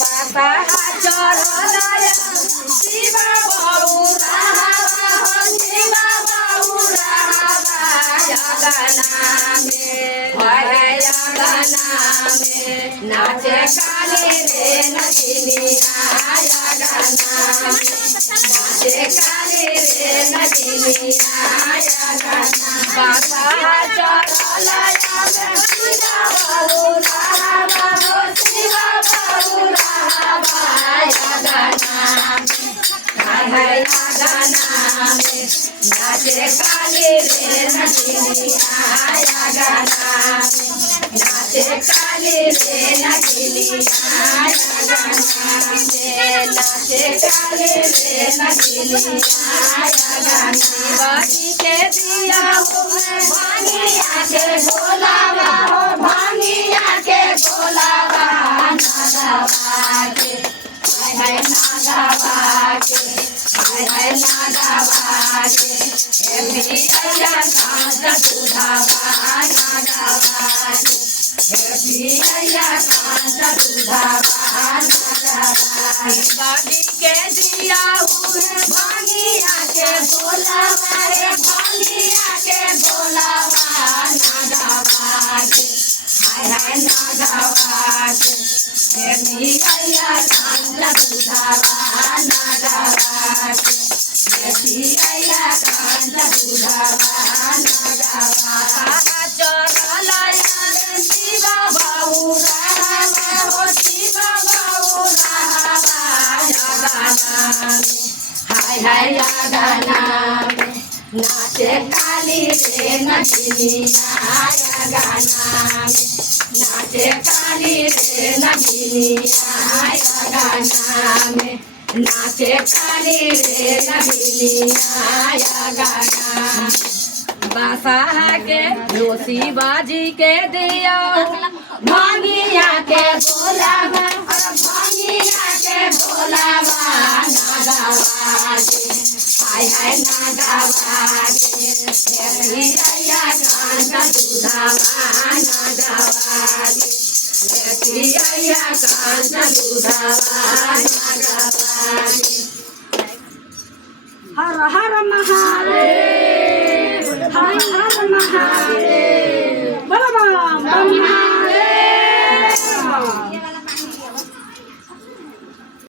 बासा चरलाया शिव बहुरा शिव बहुरा गना में नाचे काले रे नदिनिया गना नाचे काले रे नदिनिया गना बासा चरलाया शिव बहुरा शिव बहुरा नाचे काले रे नदिनिया गना नाचे काले रे नदिनिया गना नाचे काले रे नदिनिया गना बाजी के दिया भानिया के बोलावा हो भानिया के बोलावा नागावा के हाय नागावा के हाय नागावा के ए पिया कांता दुधावा नागावा के ए पिया कांता दुधावा नागावा बाजी के दिया हुए भानिया के बोलावा रे भानिया के बोलावा नागावा के हाय नागावा के हे पिया कांता दुधावा नागावा के हे पिया कांता दुधावा नागावा चरलाया शिव बहुरा हो शिव बहुरा हाय हाय गाना नाचे काली रे नदिनिया गाना नाचे काली रे नदिनिया गाना में नाचे काली रे नदिनिया गाना बासा के लोसी बाजी के दिया भांगिया के बोलावा भांगिया के बोलावा नागावा के हाय हाय नागावा के पिया कांता दुधावा नागावा के पिया कांता दुधावा नागावा के हर हर